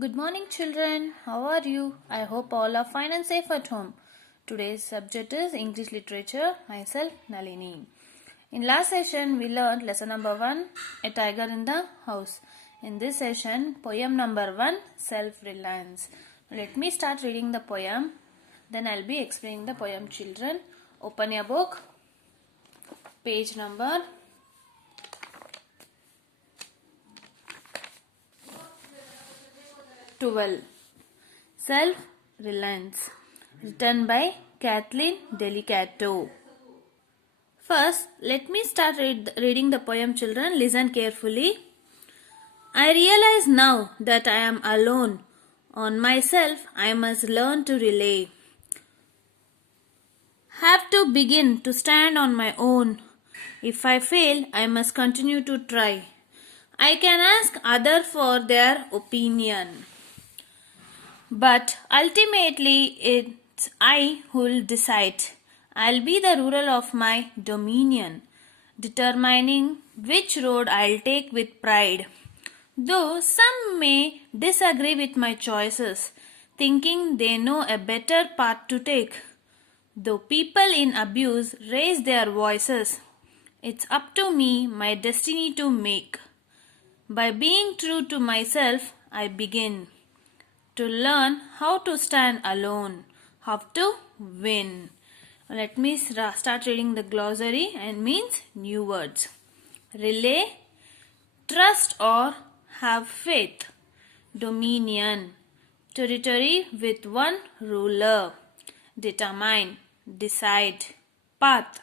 Good morning, children. How are you? I hope all are fine and safe at home. Today's subject is English literature. Myself, Nalini. In last session, we learned lesson number 1, A Tiger in the House. In this session, poem number 1, Self-Reliance. Let me start reading the poem. Then I'll be explaining the poem, children. Open your book. Page number 12. Self-Reliance. Written by Kathleen Delicato. First, let me start reading the poem, children. Listen carefully. I realize now that I am alone. On myself, I must learn to rely. Have to begin to stand on my own. If I fail, I must continue to try. I can ask others for their opinion. But ultimately, it's I who'll decide. I'll be the ruler of my dominion, determining which road I'll take with pride. Though some may disagree with my choices, thinking they know a better path to take. Though people in abuse raise their voices, it's up to me my destiny to make. By being true to myself, I begin to learn how to stand alone, how to win. Let me start reading the glossary and means new words. Relay, trust or have faith. Dominion, territory with one ruler. Determine, decide. Path,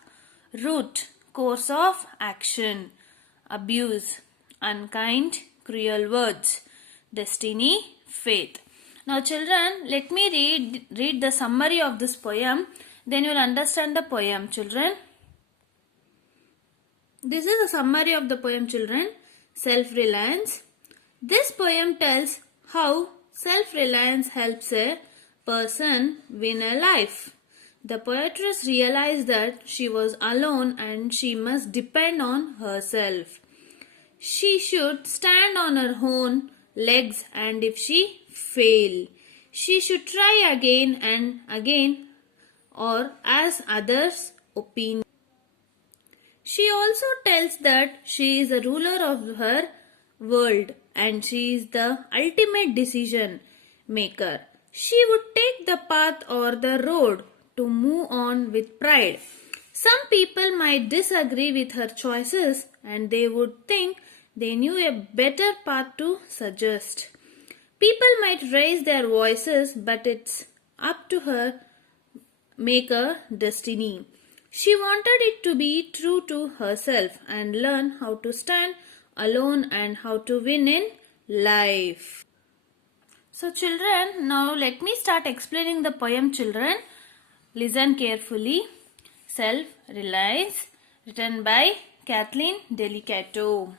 route, course of action. Abuse, unkind, cruel words. Destiny, faith. Now children, let me read the summary of this poem. Then you will understand the poem, children. This is a summary of the poem, children. Self-reliance. This poem tells how self-reliance helps a person win a life. The poetess realized that she was alone and she must depend on herself. She should stand on her own legs, and if she fail, she should try again and again or ask others' opinion. She also tells that she is the ruler of her world and she is the ultimate decision maker. She would take the path or the road to move on with pride. Some people might disagree with her choices and they would think they knew a better path to suggest. People might raise their voices, but it's up to her make a destiny. She wanted it to be true to herself and learn how to stand alone and how to win in life. So children, now let me start explaining the poem, children. Listen carefully. Self-Reliance, written by Kathleen Delicato.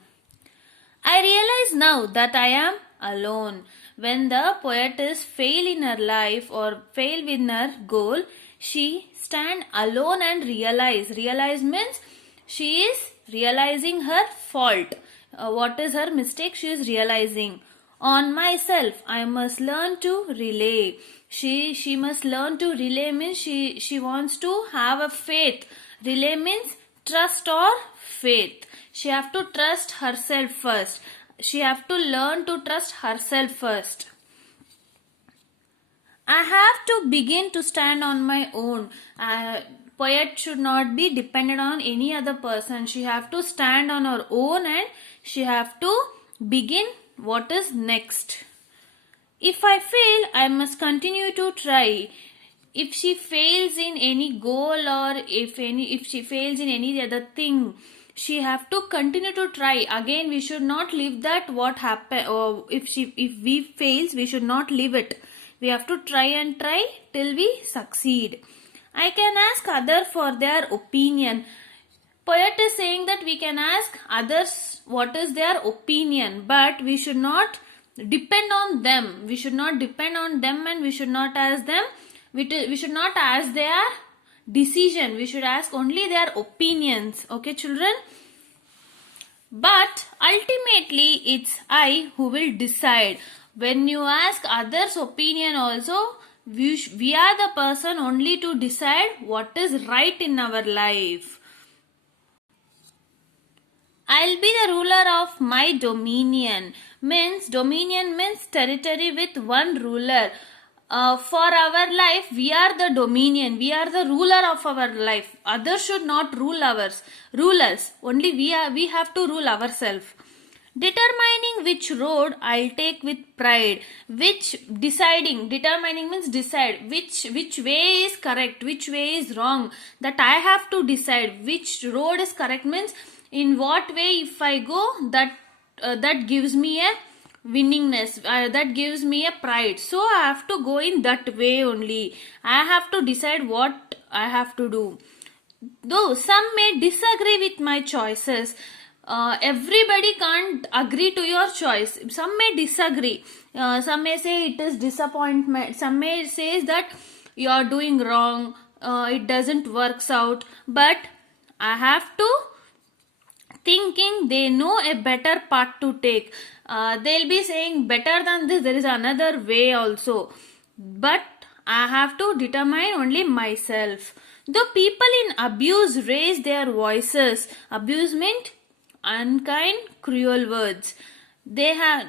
I realize now that I am alone. When the poetess fail in her life or fail in her goal, she stand alone and realize. Realize means she is realizing her fault. What is her mistake? She is realizing. On myself, I must learn to rely. She must learn to rely means she wants to have a faith. Rely means trust or faith. She have to trust herself first. She have to learn to trust herself first. I have to begin to stand on my own. Poet should not be dependent on any other person. She have to stand on her own and she have to begin what is next. If I fail, I must continue to try. If she fails in any goal or if she fails in any other thing, she have to continue to try. Again, we should not leave that what happened. Or if we fails, we should not leave it. We have to try and try till we succeed. I can ask others for their opinion. Poet is saying that we can ask others what is their opinion, but we should not depend on them. We should not depend on them and we should not ask them. We should not ask their decision. We should ask only their opinions. Okay, children? But ultimately, it's I who will decide. When you ask others' opinion also, we are the person only to decide what is right in our life. I'll be the ruler of my dominion. Dominion means territory with one ruler. For our life, we are the dominion. We are the ruler of our life. Others should not rule us. Only we have to rule ourselves. Determining which road I'll take with pride. Determining means decide. Which way is correct, which way is wrong. That I have to decide. Which road is correct means in what way if I go, that gives me a winningness, that gives me a pride. So I have to go in that way only. I have to decide what I have to do. Though some may disagree with my choices, everybody can't agree to your choice. Some may disagree. Some may say it is disappointment. Some may say that you are doing wrong. It doesn't works out. But I have to thinking they know a better path to take. They'll be saying better than this. There is another way also. But I have to determine only myself. The people in abuse raise their voices. Abuse meant unkind, cruel words. They have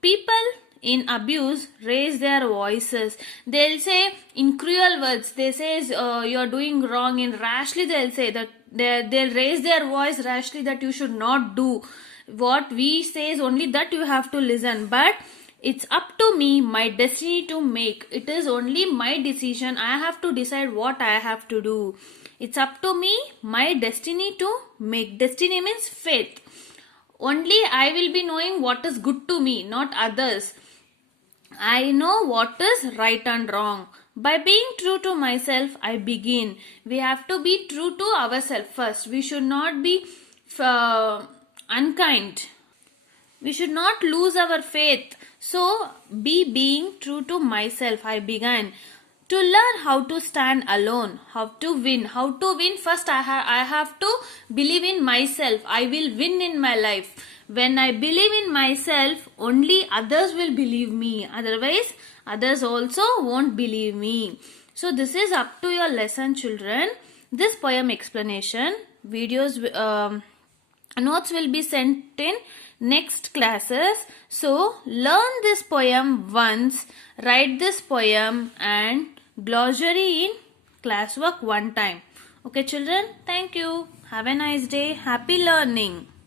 people in abuse raise their voices. They'll say in cruel words. They say you're doing wrong. In rashly they'll say that they'll raise their voice rashly that you should not do. What we say is only that you have to listen. But it's up to me, my destiny to make. It is only my decision. I have to decide what I have to do. It's up to me, my destiny to make. Destiny means faith. Only I will be knowing what is good to me, not others. I know what is right and wrong. By being true to myself, I begin. We have to be true to ourselves first. We should not be unkind. We should not lose our faith. So, being true to myself, I began. To learn how to stand alone, how to win. How to win, first I have to believe in myself. I will win in my life. When I believe in myself, only others will believe me. Otherwise, others also won't believe me. So, this is up to your lesson, children. This poem explanation, videos, notes will be sent in next classes. So, learn this poem once, write this poem and glossary in classwork one time. Okay, children, thank you. Have a nice day. Happy learning.